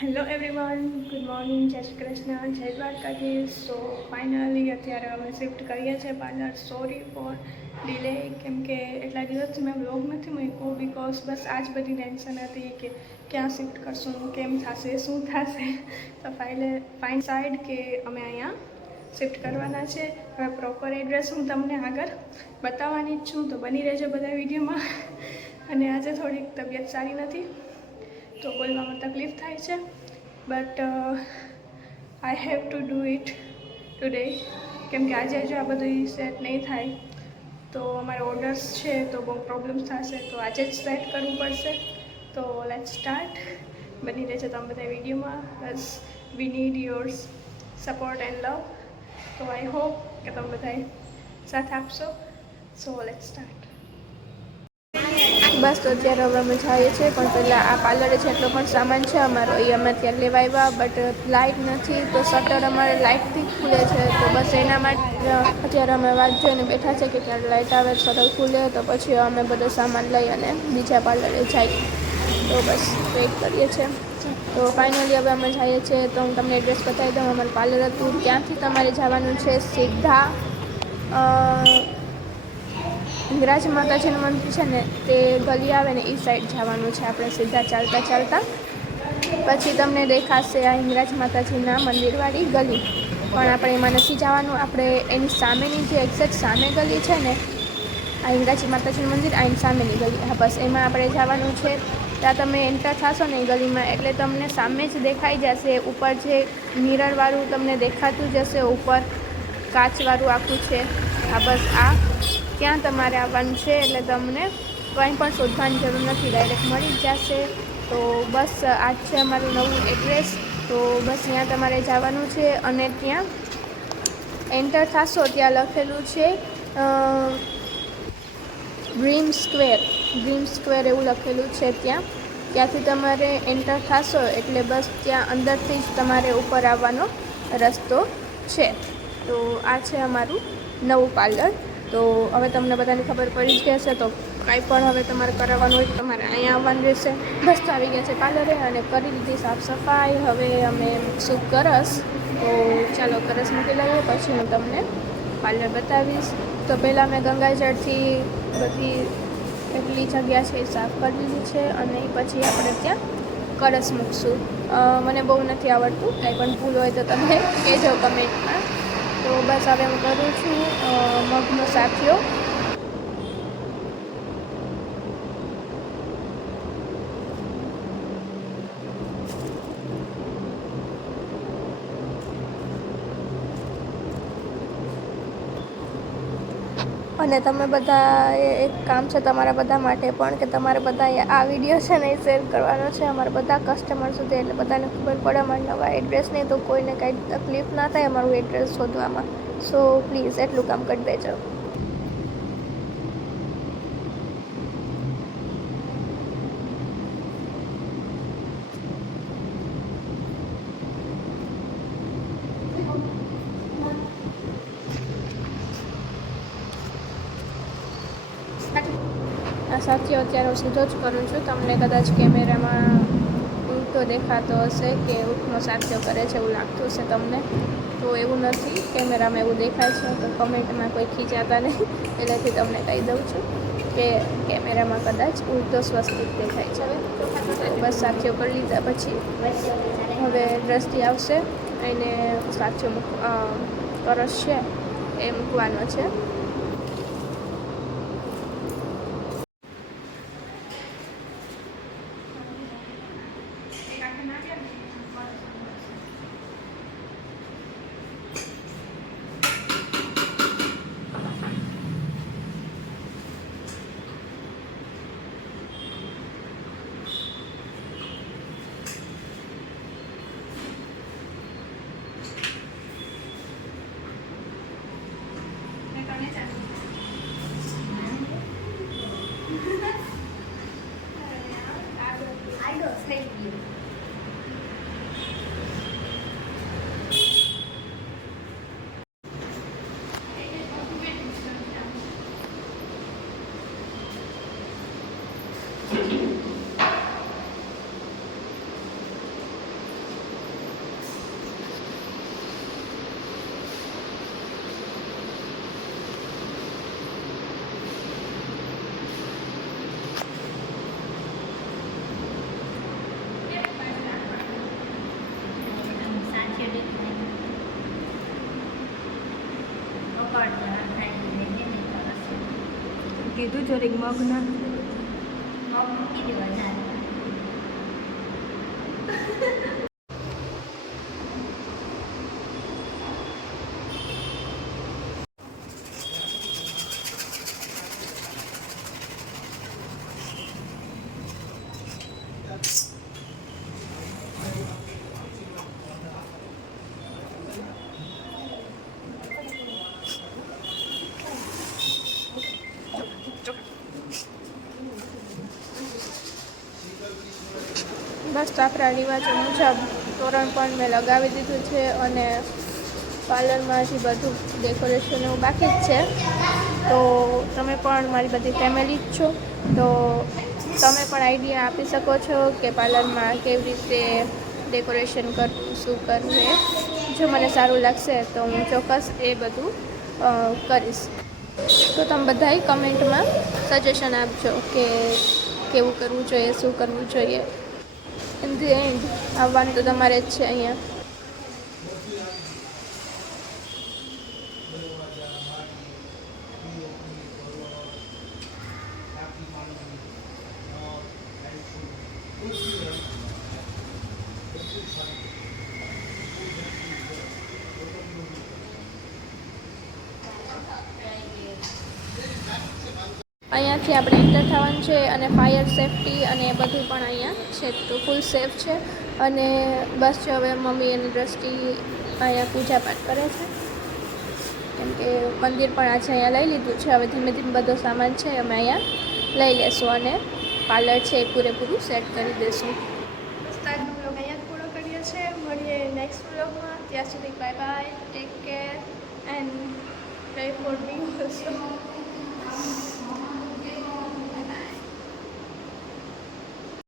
Hello everyone, good morning, જય શ્રી કૃષ્ણ, જય Dwarkadhish. So finally અત્યારે અમે શિફ્ટ કરીએ છીએ પાર્લર. સોરી ફોર ડિલે, કેમ કે એટલા દિવસથી મેં વ્લોગ નથી મૂક્યો બિકોઝ બસ આ જ બધી ટેન્શન હતી કે ક્યાં શિફ્ટ કરશું, કેમ થશે, શું થશે. તો ફાઇન સાઇડ કે અમે અહીંયા શિફ્ટ કરવાના છે. હવે પ્રોપર એડ્રેસ હું તમને આગળ બતાવવાની જ છું, તો બની રહેજો બધા વિડીયોમાં. અને આજે થોડીક તબિયત સારી નથી તો બોલવામાં તકલીફ થાય છે, but I have to do it today, કેમ કે આજે જો આ બધું સેટ નહીં થાય તો અમારા ઓર્ડર્સ છે તો બહુ પ્રોબ્લેમ્સ થશે, તો આજે જ સેટ કરવું પડશે. તો લેટ્સ સ્ટાર્ટ. બની રહેશે તમે બધા વિડીયોમાં. બસ we need yours support and love. તો આઈ હોપ કે તમે બધા સાથ આપશો. So let's start. બસ તો અત્યારે હવે અમે જઈએ છીએ, પણ પહેલાં આ પાર્લરે જેટલો પણ સામાન છે અમારો એ અમે ત્યાં લેવા આવ્યા, બટ લાઇટ નથી તો શટર અમારે લાઇટથી ખુલે છે, તો બસ એના માટે અત્યારે અમે વાત જોઈને બેઠા છે કે ક્યારે લાઇટ આવે શટર ખુલે તો પછી અમે બધો સામાન લઈ અને બીજા પાર્લરે જઈએ. તો બસ વેઇટ કરીએ છીએ. તો ફાઇનલી હવે અમે જઈએ છીએ, તો હું તમને એડ્રેસ બતાવી દઉં. અમારું પાર્લર હતું ત્યાંથી તમારે જવાનું છે સીધા હિંગરાજ માતાજીનું મંદિર છે ને તે ગલી આવે ને એ સાઈડ જવાનું છે આપણે સીધા ચાલતા ચાલતા. પછી તમને દેખાશે આ હિંગરાજ માતાજીના મંદિરવાળી ગલી, પણ આપણે એમાં નથી જવાનું. આપણે એની સામેની જે એક્ઝેક્ટ સામે ગલી છે ને, આ હિંગરાજ માતાજીનું મંદિર આ એની સામેની ગલી, હા બસ એમાં આપણે જવાનું છે. ત્યાં તમે એન્ટર થશો ને એ ગલીમાં એટલે તમને સામે જ દેખાઈ જશે, ઉપર જે મિરરવાળું તમને દેખાતું જશે, ઉપર કાચવાળું આખું છે, હા બસ આ ત્યાં તમારે આવવાનું છે. એટલે તમને કંઈ પણ શોધવાની જરૂર નથી, ડાયરેક્ટ મળી જ જશે. તો બસ આ જ છે અમારું નવું એડ્રેસ. તો બસ ત્યાં તમારે જવાનું છે અને ત્યાં એન્ટર થશો ત્યાં લખેલું છે ડ્રીમ સ્ક્વેર એવું લખેલું છે. ત્યાંથી તમારે એન્ટર થશો એટલે બસ ત્યાં અંદરથી જ તમારે ઉપર આવવાનો રસ્તો છે. તો આ છે અમારું નવું પાર્લર. તો હવે તમને બધાને ખબર પડી જ હશે, તો કાંઈ પણ હવે તમારે કરાવવાનું હોય તો તમારે અહીંયા આવવાનું રહેશે. બસ તો આવી ગયા છે પાર્લરે અને કરી દીધી સાફ સફાઈ. હવે અમે મૂકશું કરસ, તો ચાલો કરસ મૂકી લઈએ, પછી હું તમને પાર્લર બતાવીશ. તો પહેલાં મેં ગંગાજળથી બધી એટલી જગ્યા છે એ સાફ કરી લીધી છે અને પછી આપણે ત્યાં કરસ મૂકશું. મને બહુ નથી આવડતું, કાંઈ પણ ભૂલ હોય તો તમે કહેજો કમેન્ટમાં. તો બસ હવે હું કરું છું મગનો સાથિયો. અને તમે બધા એક કામ છે તમારા બધા માટે પણ, કે તમારે બધા આ વિડીયો છે ને એ શેર કરવાનો છે અમારા બધા કસ્ટમર સુધી, એટલે બધાને ખબર પડે અમારા નવા એડ્રેસની, તો કોઈને કાંઈ તકલીફ ના થાય અમારું એડ્રેસ શોધવામાં. સો પ્લીઝ એટલું કામ કરી દેજો. આ સાથીઓ અત્યારે હું સીધો જ કરું છું. તમને કદાચ કેમેરામાં ઊંઘતો દેખાતો હશે કે ઊંઘનો સાથીઓ કરે છે એવું લાગતું હશે તમને, તો એવું નથી, કેમેરામાં એવું દેખાય છે. તો કમેન્ટમાં કોઈ ખીચાતા નહીં, એટલેથી તમને કહી દઉં છું કે કેમેરામાં કદાચ ઊંઘતો સ્વસ્તિક દેખાય છે. બસ સાથીઓ કરી લીધા પછી હવે દ્રષ્ટિ આવશે, એને સાથીઓ કરસ છે એ મૂકવાનો છે. કીધું જોરીક મગ નાખી દે. મગ મૂકી દેવા જાય. બસ આપણા રિવાજો મુજબ તોરણ પણ મેં લગાવી દીધું છે અને પાર્લરમાં હજી બધું ડેકોરેશન એવું બાકી જ છે. તો તમે પણ મારી બધી ફેમિલી જ છો, તો તમે પણ આઈડિયા આપી શકો છો કે પાર્લરમાં કેવી રીતે ડેકોરેશન કરવું, શું કરવું એ. જો મને સારું લાગશે તો હું ચોક્કસ એ બધું કરીશ. તો તમે બધાય કમેન્ટમાં સજેશન આપજો કે કેવું કરવું જોઈએ, શું કરવું જોઈએ. ઇન ધી એન્ડ આવવાનું તો તમારે જ છે અહીંયા. અહીંયાથી આપણે એન્ટર થવાનું છે અને ફાયર સેફટી અને એ બધું પણ અહીંયા છે, તો ફૂલ સેફ છે. અને બસ જો હવે મમ્મી અને દ્રષ્ટિ અહીંયા પૂજા પાઠ કરે છે, કેમ કે મંદિર પણ આજે અહીંયા લઈ લીધું છે. હવે ધીમે ધીમે બધો સામાન છે અમે અહીંયા લઈ લેશું અને પાર્લર છે એ પૂરેપૂરું સેટ કરી દઈશું. આજનો બ્લોગ અહીંયા જ પૂરો કરીએ છીએ. મળીએ નેક્સ્ટ બ્લોગમાં. ત્યાં સુધી bye bye, take care and pre for me also.